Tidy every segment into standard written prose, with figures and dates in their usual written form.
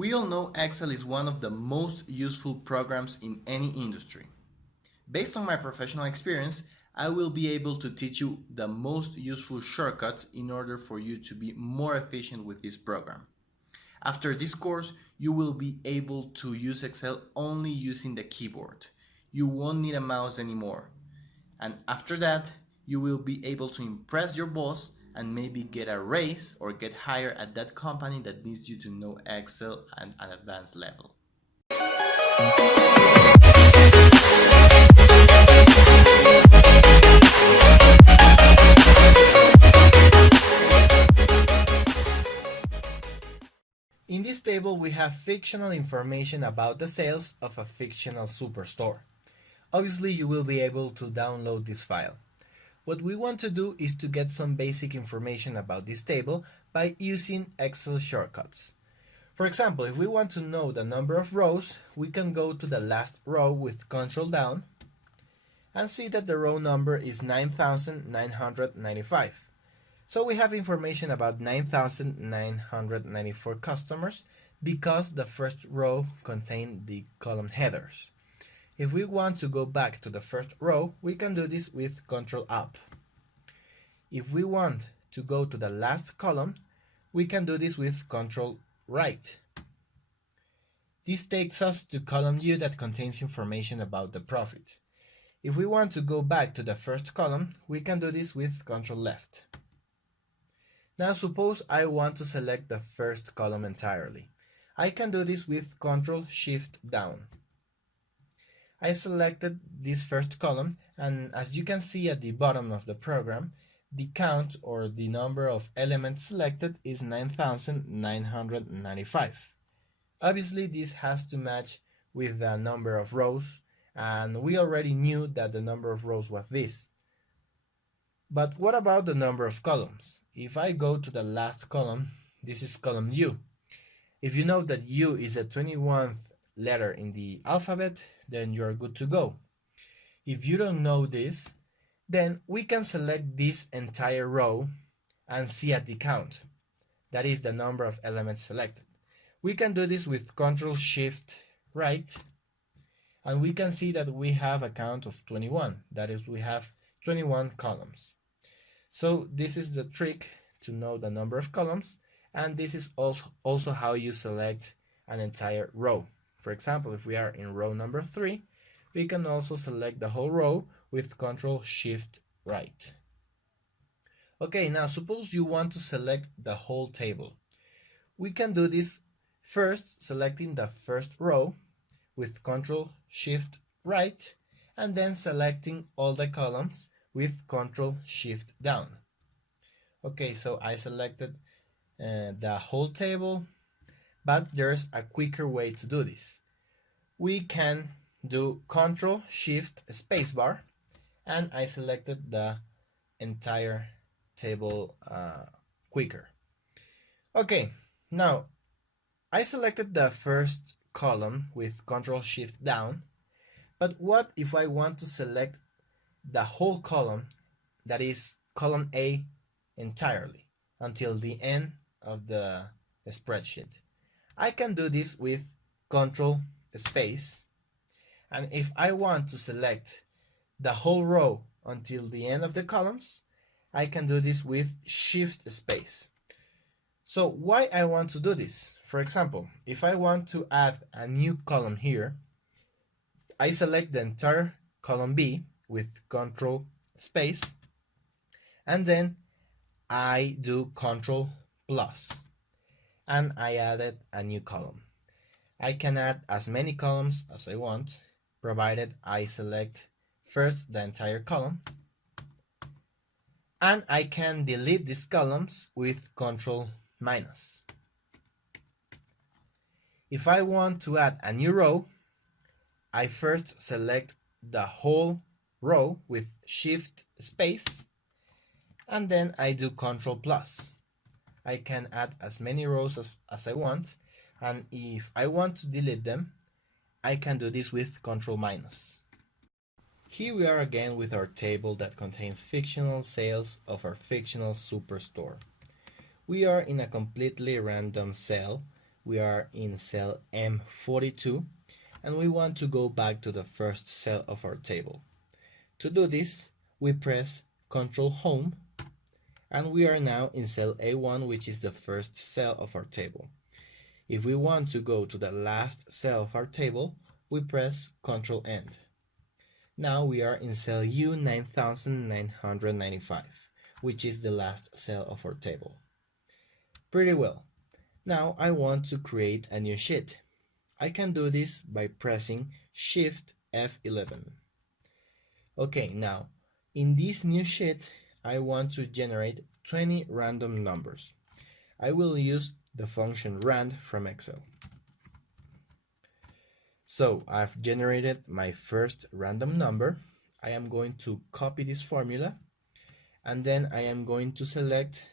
We all know Excel is one of the most useful programs in any industry. Based on my professional experience, I will be able to teach you the most useful shortcuts in order for you to be more efficient with this program. After this course, you will be able to use Excel only using the keyboard. You won't need a mouse anymore. And after that, you will be able to impress your boss and maybe get a raise or get hired at that company that needs you to know Excel at an advanced level. In this table, we have fictional information about the sales of a fictional superstore. Obviously, you will be able to download this file. What we want to do is to get some basic information about this table by using Excel shortcuts. For example, if we want to know the number of rows, we can go to the last row with Control down and see that the row number is 9,995. So we have information about 9,994 customers because the first row contained the column headers. If we want to go back to the first row, we can do this with Control Up. If we want to go to the last column, we can do this with Control Right. This takes us to column U that contains information about the profit. If we want to go back to the first column, we can do this with Control Left. Now suppose I want to select the first column entirely. I can do this with Control Shift down. I selected this first column, and as you can see at the bottom of the program, the count or the number of elements selected is 9,995. Obviously this has to match with the number of rows, and we already knew that the number of rows was this. But what about the number of columns? If I go to the last column, this is column U. If you know that U is the 21st letter in the alphabet, then you're good to go. If you don't know this, then we can select this entire row and see at the count. That is the number of elements selected. We can do this with Control Shift Right, and we can see that we have a count of 21. That is, we have 21 columns. So this is the trick to know the number of columns, and this is also how you select an entire row. For example, if we are in row number 3, we can also select the whole row with Control Shift Right. Okay, now suppose you want to select the whole table. We can do this first selecting the first row with Control Shift Right, and then selecting all the columns with Control Shift down. Okay, so I selected the whole table, but there's a quicker way to do this. We can do Control Shift Spacebar, and I selected the entire table quicker. Okay, now I selected the first column with Control Shift down, but what if I want to select the whole column, that is column A entirely, until the end of the spreadsheet? I can do this with Control Space, and if I want to select the whole row until the end of the columns, I can do this with Shift Space. So why I want to do this? For example, if I want to add a new column here, I select the entire column B with Control Space, and then I do Control Plus, and I added a new column. I can add as many columns as I want, provided I select first the entire column, and I can delete these columns with Control minus. If I want to add a new row, I first select the whole row with Shift Space, and then I do Control Plus. I can add as many rows as I want, and if I want to delete them, I can do this with Control minus. Here we are again with our table that contains fictional sales of our fictional superstore. We are in a completely random cell we are in cell M42 and we want to go back to the first cell of our table. To do this, we press Ctrl Home and we are now in cell A1, which is the first cell of our table. If we want to go to the last cell of our table, we press Ctrl End. Now we are in cell U9995, which is the last cell of our table. Pretty well. Now I want to create a new sheet. I can do this by pressing Shift F11. Okay, now in this new sheet, I want to generate 20 random numbers. I will use the function rand from Excel. So I've generated my first random number. I am going to copy this formula and then I am going to select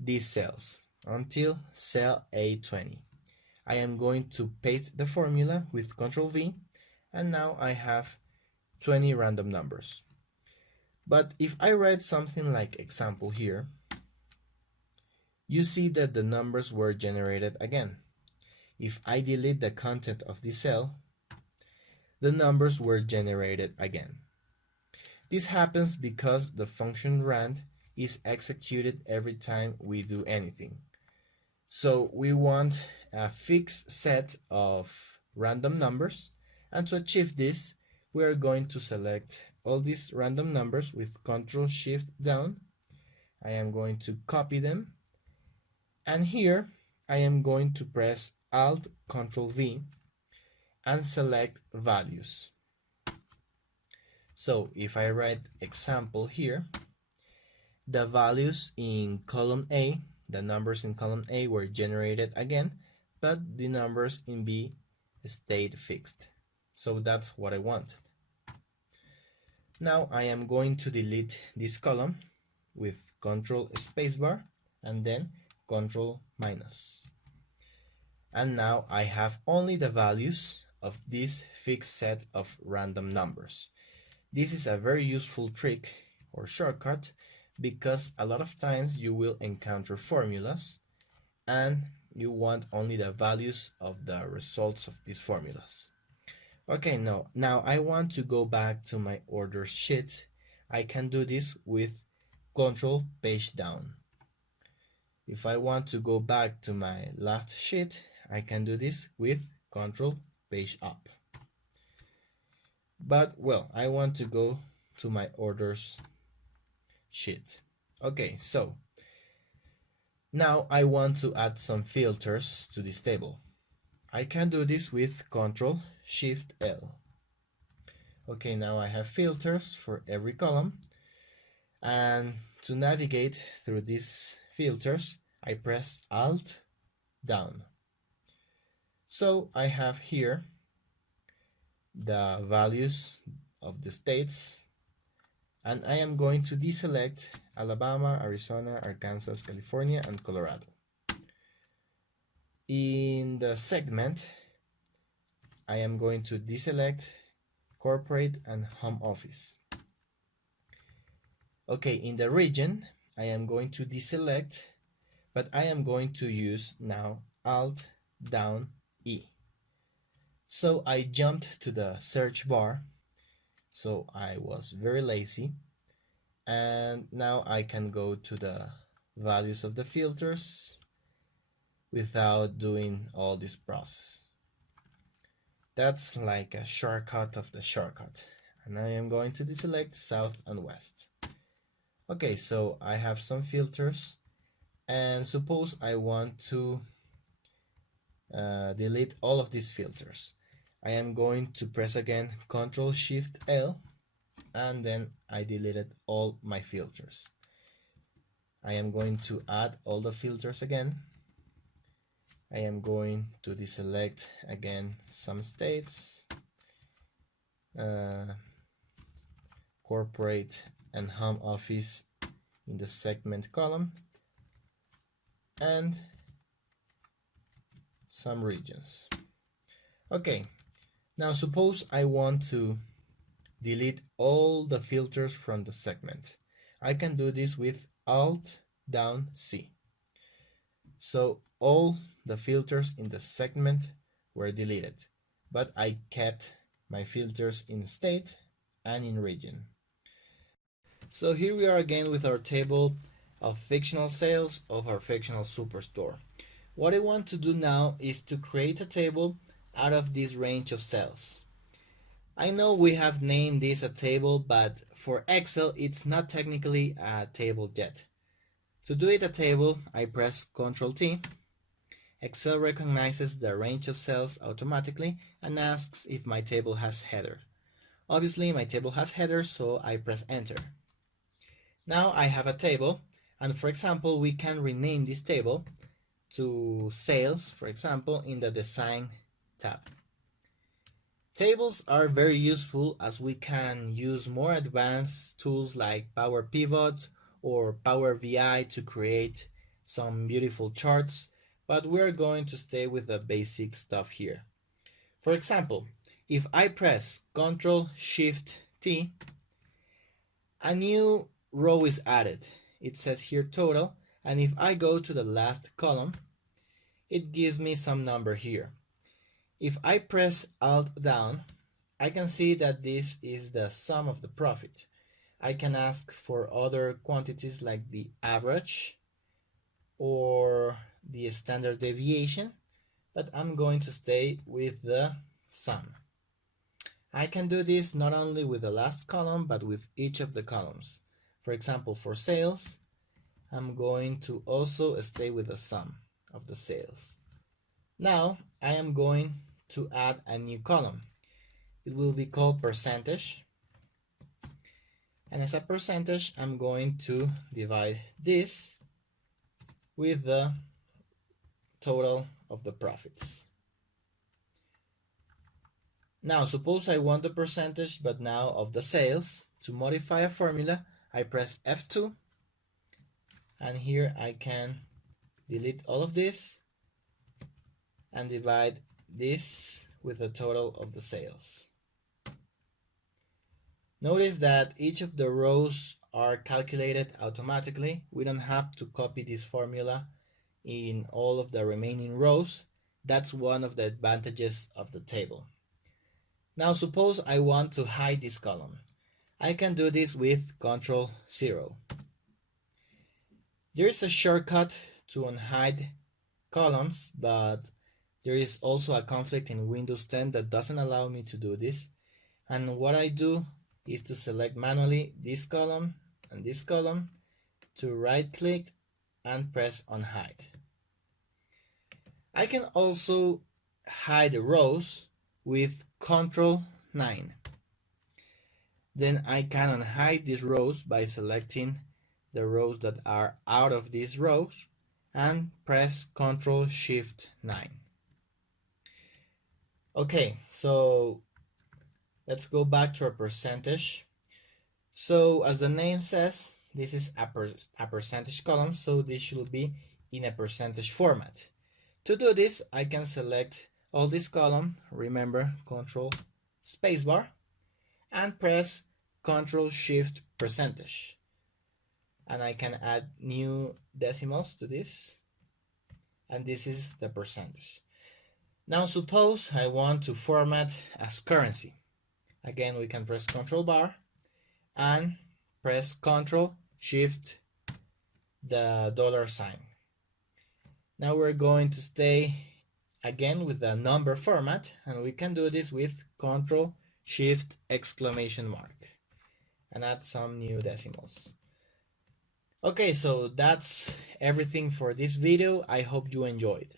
these cells until cell A20. I am going to paste the formula with Ctrl V and now I have 20 random numbers. But if I write something like example here, you see that the numbers were generated again. If I delete the content of this cell, the numbers were generated again. This happens because the function rand is executed every time we do anything. So we want a fixed set of random numbers, and to achieve this, we are going to select all these random numbers with Ctrl Shift down. I am going to copy them, and here I am going to press Alt Ctrl V and select values. So if I write example here, the values in column A, the numbers in column A were generated again, but the numbers in B stayed fixed. So that's what I want. Now I am going to delete this column with Ctrl spacebar and then Ctrl minus. And now I have only the values of this fixed set of random numbers. This is a very useful trick or shortcut because a lot of times you will encounter formulas and you want only the values of the results of these formulas. Okay, now I want to go back to my orders sheet. I can do this with Ctrl page down. If I want to go back to my last sheet, I can do this with Ctrl page up. But well, I want to go to my orders sheet. Okay, so now I want to add some filters to this table. I can do this with Ctrl Shift L. Okay, now I have filters for every column, and to navigate through these filters I press Alt down. So I have here the values of the states, and I am going to deselect Alabama, Arizona, Arkansas, California, and Colorado. In the segment, I am going to deselect corporate and home office. Okay, in the region, I am going to deselect, but I am going to use now Alt down E. So I jumped to the search bar, so I was very lazy, and now I can go to the values of the filters without doing all this process. That's like a shortcut of the shortcut, and I am going to deselect south and west. Okay, so I have some filters, and suppose I want to delete all of these filters. I am going to press again Ctrl Shift L, and then I deleted all my filters. I am going to add all the filters again. I am going to deselect again some states, corporate and home office in the segment column, and some regions. Okay, now suppose I want to delete all the filters from the segment. I can do this with Alt down C. So all the filters in the segment were deleted, but I kept my filters in state and in region. So here we are again with our table of fictional sales of our fictional superstore. What I want to do now is to create a table out of this range of cells. I know we have named this a table, but for Excel it's not technically a table yet. To do it a table, I press Ctrl T. Excel recognizes the range of cells automatically and asks if my table has header. Obviously my table has header, so I press Enter. Now I have a table, and for example we can rename this table to sales, for example, in the Design tab. Tables are very useful as we can use more advanced tools like Power Pivot or Power BI to create some beautiful charts, but we're going to stay with the basic stuff here. For example, if I press Ctrl-Shift-T, a new row is added. It says here total, and if I go to the last column, it gives me some number here. If I press Alt down, I can see that this is the sum of the profit. I can ask for other quantities like the average or the standard deviation, but I'm going to stay with the sum. I can do this not only with the last column, but with each of the columns. For example, for sales, I'm going to also stay with the sum of the sales. Now I am going to add a new column. It will be called percentage. And as a percentage, I'm going to divide this with the total of the profits. Now suppose I want the percentage, but now of the sales. To modify a formula, I press F2, and here I can delete all of this and divide this with the total of the sales. Notice that each of the rows are calculated automatically. We don't have to copy this formula in all of the remaining rows. That's one of the advantages of the table. Now suppose I want to hide this column. I can do this with Ctrl-0. There is a shortcut to unhide columns, but there is also a conflict in Windows 10 that doesn't allow me to do this. And what I do is to select manually this column and this column, to right click and press unhide. I can also hide the rows with Ctrl-9. Then I can unhide these rows by selecting the rows that are out of these rows and press Ctrl-Shift-9. Okay, so let's go back to our percentage. So as the name says, this is a percentage column, so this should be in a percentage format. To do this, I can select all this column, remember Ctrl spacebar, and press Ctrl-Shift percentage. And I can add new decimals to this, and this is the percentage. Now suppose I want to format as currency. Again, we can press Ctrl bar and press Ctrl-Shift the dollar sign. Now we're going to stay again with the number format, and we can do this with Ctrl-Shift exclamation mark and add some new decimals. Okay, so that's everything for this video. I hope you enjoyed.